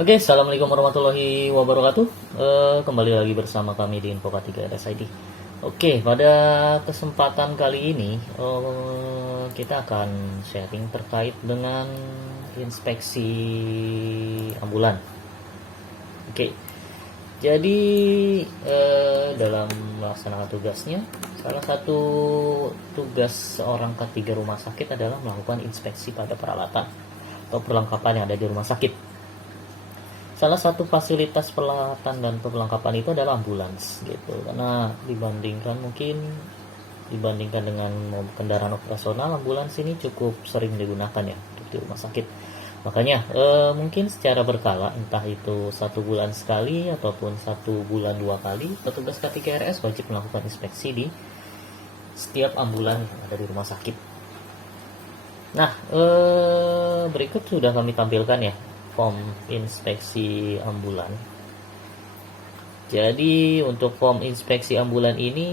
Oke, assalamualaikum warahmatullahi wabarakatuh. Kembali lagi bersama kami di Info K3 RSID. Oke, pada kesempatan kali ini kita akan sharing terkait dengan inspeksi ambulan. Oke, jadi dalam melaksanakan tugasnya, salah satu tugas seorang K3 rumah sakit adalah melakukan inspeksi pada peralatan atau perlengkapan yang ada di rumah sakit. Salah satu fasilitas peralatan dan perlengkapan itu adalah ambulans gitu, karena dibandingkan dengan kendaraan operasional, ambulans ini cukup sering digunakan ya untuk di rumah sakit. Makanya mungkin secara berkala, entah itu 1 bulan sekali ataupun 1 bulan 2 kali, petugas K3RS wajib melakukan inspeksi di setiap ambulan yang ada di rumah sakit. Nah, berikut sudah kami tampilkan ya form inspeksi ambulan. Jadi untuk form inspeksi ambulan ini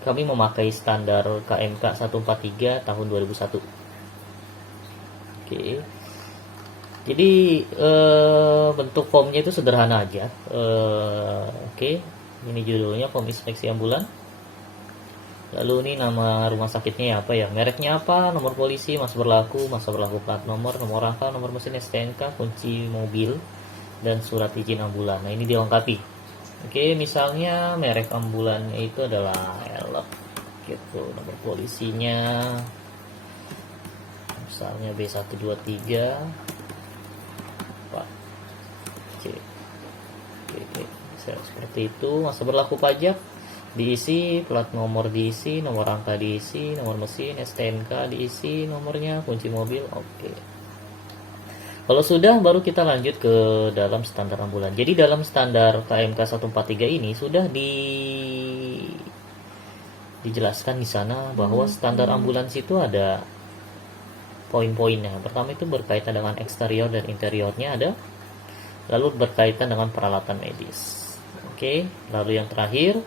kami memakai standar KMK 143 tahun 2001. Oke. Jadi bentuk formnya itu sederhana aja. Oke. Ini judulnya form inspeksi ambulan. Lalu ini nama rumah sakitnya ya apa ya, mereknya apa, nomor polisi, masa berlaku plat nomor, nomor rangka, nomor mesin STNK, kunci mobil, dan surat izin ambulan. Nah ini dilengkapi. Oke, misalnya merek ambulannya itu adalah Elf gitu, nomor polisinya misalnya B123 Pak C. Oke, seperti itu. Masa berlaku pajak diisi, plat nomor diisi, nomor rangka diisi, nomor mesin STNK diisi, nomornya, kunci mobil. Oke, kalau sudah baru kita lanjut ke dalam standar ambulan. Jadi dalam standar KMK 143 ini sudah dijelaskan di sana bahwa standar ambulans itu ada poin-poinnya. Pertama itu berkaitan dengan eksterior dan interiornya ada, lalu berkaitan dengan peralatan medis. Oke, lalu yang terakhir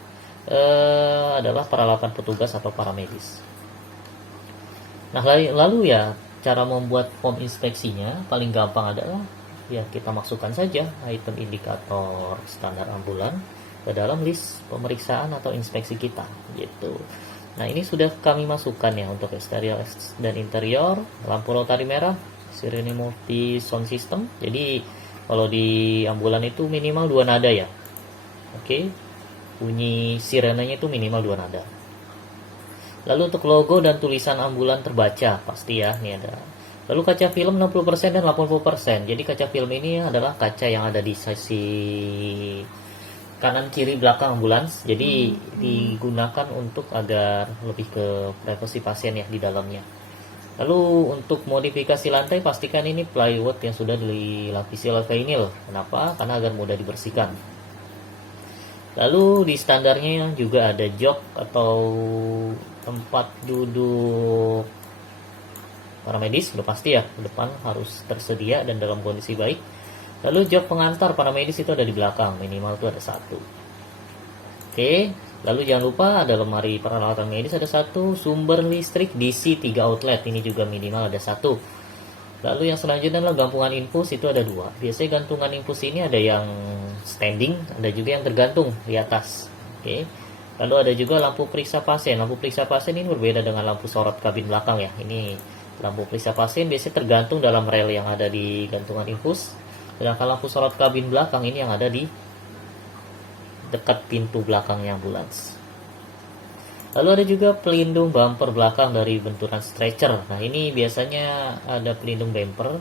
adalah peralatan petugas atau paramedis. Nah, lalu ya cara membuat form inspeksinya paling gampang adalah ya kita masukkan saja item indikator standar ambulan ke dalam list pemeriksaan atau inspeksi kita gitu. Nah, ini sudah kami masukkan ya untuk eksterior dan interior, lampu rotari merah, sirene multi sound system. Jadi kalau di ambulan itu minimal 2 nada ya. Oke, bunyi sirenenya itu minimal 2 nada. Lalu untuk logo dan tulisan ambulan terbaca pasti ya, ini ada. Lalu kaca film 60% dan 80%. Jadi kaca film ini adalah kaca yang ada di sisi kanan kiri belakang ambulans. Jadi digunakan untuk agar lebih ke privasi pasien ya di dalamnya. Lalu untuk modifikasi lantai pastikan ini plywood yang sudah dilapisi oleh vinyl. Kenapa? Karena agar mudah dibersihkan. Lalu di standarnya juga ada jok atau tempat duduk paramedis, udah pasti ya, depan harus tersedia dan dalam kondisi baik. Lalu jok pengantar paramedis itu ada di belakang, minimal itu ada 1. Oke, lalu jangan lupa ada lemari peralatan medis ada 1, sumber listrik DC 3 outlet, ini juga minimal ada 1. Lalu yang selanjutnya adalah gantungan infus, itu ada 2. Biasanya gantungan infus ini ada yang standing, ada juga yang tergantung di atas. Oke. Lalu ada juga lampu periksa pasien. Lampu periksa pasien ini berbeda dengan lampu sorot kabin belakang ya. Ini lampu periksa pasien biasanya tergantung dalam rel yang ada di gantungan infus. Sedangkan lampu sorot kabin belakang ini yang ada di dekat pintu belakangnya ambulans. Lalu ada juga pelindung bumper belakang dari benturan stretcher. Nah ini biasanya ada pelindung bumper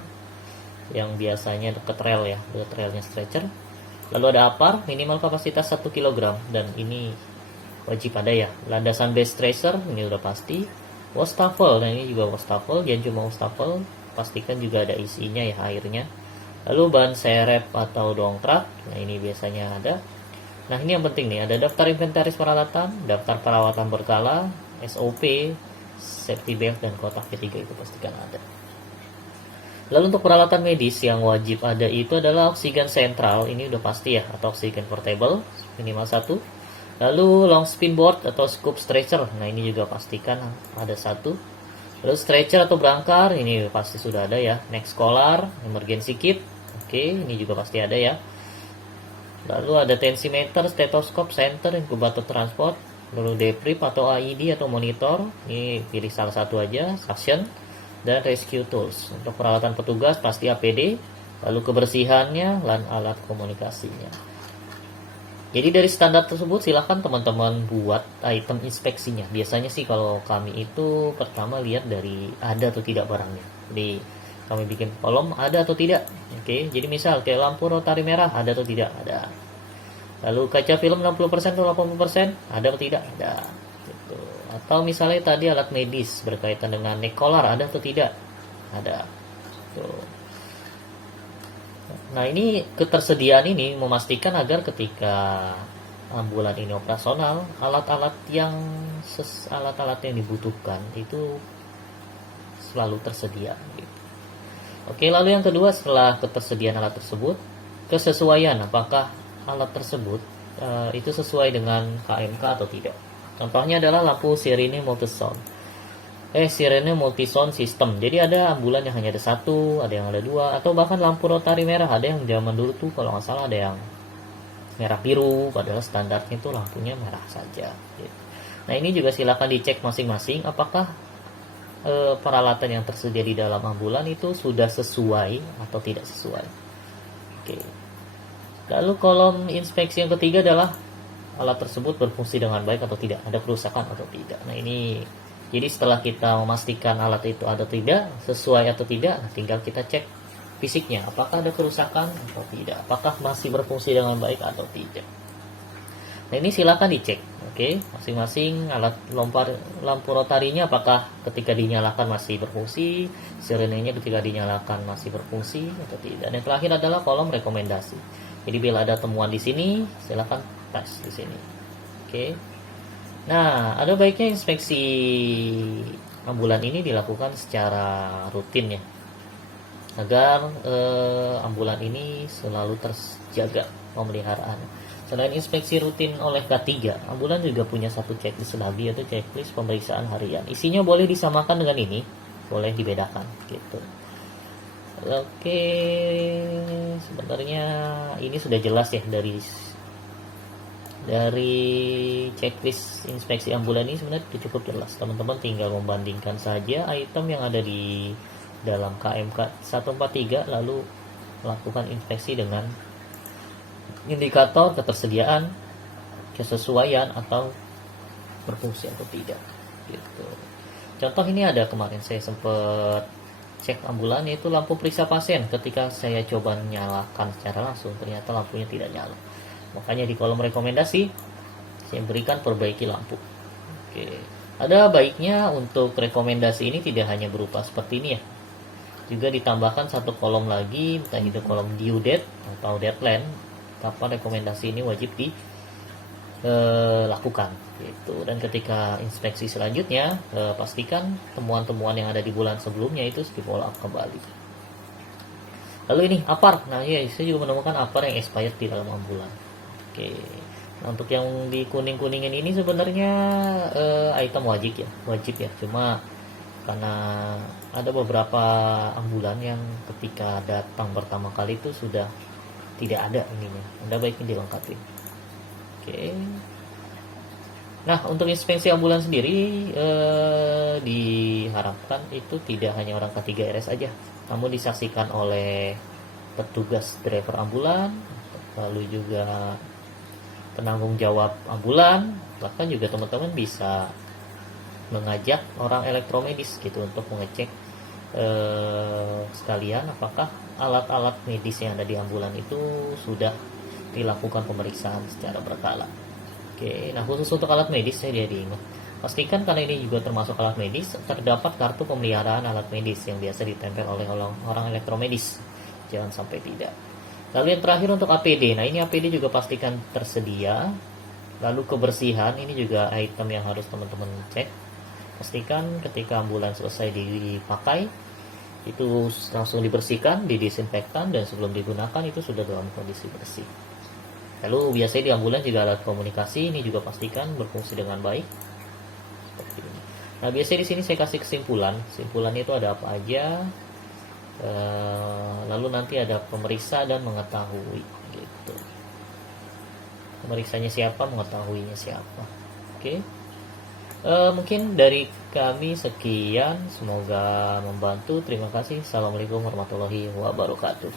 yang biasanya dekat rel ya, dekat relnya stretcher. Lalu ada apar minimal kapasitas 1 kg dan ini wajib ada ya. Landasan base tracer ini udah pasti. Wastafel, nah ini juga wastafel, jangan cuma wastafel, pastikan juga ada isinya ya airnya. Lalu ban serep atau dongkrak, nah ini biasanya ada. Nah ini yang penting nih, ada daftar inventaris peralatan, daftar perawatan berkala, SOP, safety belt, dan kotak ketiga itu pastikan ada. Lalu untuk peralatan medis yang wajib ada itu adalah oksigen sentral, ini udah pasti ya, atau oksigen portable, minimal 1. Lalu long spin board atau scoop stretcher, nah ini juga pastikan ada 1. Lalu stretcher atau brangkar, ini pasti sudah ada ya. Neck collar, emergency kit, oke. Oke, ini juga pasti ada ya. Lalu ada tensimeter, stetoskop, senter, inkubator transport, lalu deprip atau AED atau monitor. Ini pilih salah satu aja, suction, dan rescue tools. Untuk peralatan petugas pasti APD, lalu kebersihannya, dan alat komunikasinya. Jadi dari standar tersebut silahkan teman-teman buat item inspeksinya. Biasanya sih kalau kami itu pertama lihat dari ada atau tidak barangnya. Jadi kami bikin kolom ada atau tidak. Oke, jadi misal kayak lampu rotari merah ada atau tidak? Ada. Lalu kaca film 60% atau 80% ada atau tidak? Ada. Gitu. Atau misalnya tadi alat medis berkaitan dengan neck collar ada atau tidak? Ada. Tuh. Nah, ini ketersediaan ini memastikan agar ketika ambulan ini operasional, alat-alat yang dibutuhkan itu selalu tersedia. Gitu. Oke, lalu yang kedua setelah ketersediaan alat tersebut, kesesuaian apakah alat tersebut itu sesuai dengan KMK atau tidak. Contohnya adalah lampu sirine multi-sound system. Jadi ada ambulan yang hanya ada satu, ada yang ada dua, atau bahkan lampu rotari merah. Ada yang zaman dulu tuh kalau nggak salah ada yang merah biru, padahal standarnya itu lampunya merah saja. Gitu. Nah, ini juga silakan dicek masing-masing apakah peralatan yang tersedia di dalam ambulan itu sudah sesuai atau tidak sesuai. Oke. Lalu kolom inspeksi yang ketiga adalah alat tersebut berfungsi dengan baik atau tidak, ada kerusakan atau tidak. Nah, ini jadi setelah kita memastikan alat itu ada atau tidak, sesuai atau tidak, tinggal kita cek fisiknya, apakah ada kerusakan atau tidak, apakah masih berfungsi dengan baik atau tidak. Nah, ini silakan dicek, oke, masing-masing alat lampu rotarinya apakah ketika dinyalakan masih berfungsi, sirenenya ketika dinyalakan masih berfungsi atau tidak. Dan yang terakhir adalah kolom rekomendasi. Jadi bila ada temuan di sini, silakan tes di sini, oke. Nah, ada baiknya inspeksi ambulan ini dilakukan secara rutin ya, agar ambulan ini selalu terjaga pemeliharaan. Selain inspeksi rutin oleh K3, ambulan juga punya satu checklist lagi, yaitu checklist pemeriksaan harian. Isinya boleh disamakan dengan ini, boleh dibedakan gitu. Oke, sebenarnya ini sudah jelas ya dari checklist inspeksi ambulan ini sebenarnya cukup jelas. Teman-teman tinggal membandingkan saja item yang ada di dalam KMK 143 lalu melakukan inspeksi dengan indikator ketersediaan, kesesuaian atau berfungsi atau tidak gitu. Contoh ini ada kemarin saya sempat cek ambulan yaitu lampu periksa pasien. Ketika saya coba nyalakan secara langsung ternyata lampunya tidak nyala. Makanya di kolom rekomendasi saya berikan perbaiki lampu. Oke. Ada baiknya untuk rekomendasi ini tidak hanya berupa seperti ini ya. Juga ditambahkan satu kolom lagi, entah itu kolom due date atau deadline, kapan rekomendasi ini wajib dilakukan gitu. Dan ketika inspeksi selanjutnya, pastikan temuan-temuan yang ada di bulan sebelumnya itu di follow up kembali. Lalu ini APAR. Nah, ya, saya juga menemukan APAR yang expired di dalam ambulan. Oke, nah, untuk yang di kuning-kuningin ini sebenarnya item wajib ya. Cuma karena ada beberapa ambulan yang ketika datang pertama kali itu sudah tidak ada ininya. Anda baiknya dilengkapi. Oke. Nah, untuk inspeksi ambulan sendiri diharapkan itu tidak hanya orang K3RS aja, namun disaksikan oleh petugas driver ambulan, lalu juga penanggung jawab ambulan, bahkan juga teman-teman bisa mengajak orang elektromedis gitu untuk mengecek sekalian apakah alat-alat medis yang ada di ambulan itu sudah dilakukan pemeriksaan secara berkala. Oke, nah khusus untuk alat medis saya jadi ingat, pastikan karena ini juga termasuk alat medis, terdapat kartu pemeliharaan alat medis yang biasa ditempel oleh orang elektromedis, jangan sampai tidak. Lalu yang terakhir untuk APD. Nah, ini APD juga pastikan tersedia. Lalu kebersihan ini juga item yang harus teman-teman cek. Pastikan ketika ambulan selesai dipakai itu langsung dibersihkan, didisinfektan, dan sebelum digunakan itu sudah dalam kondisi bersih. Lalu biasanya di ambulan juga alat komunikasi ini juga pastikan berfungsi dengan baik. Seperti ini. Nah, biasanya di sini saya kasih kesimpulan. Kesimpulannya itu ada apa aja. lalu nanti ada pemeriksa dan mengetahui gitu. Pemeriksanya siapa, mengetahuinya siapa. Oke. Mungkin dari kami sekian, semoga membantu. Terima kasih. Assalamualaikum warahmatullahi wabarakatuh.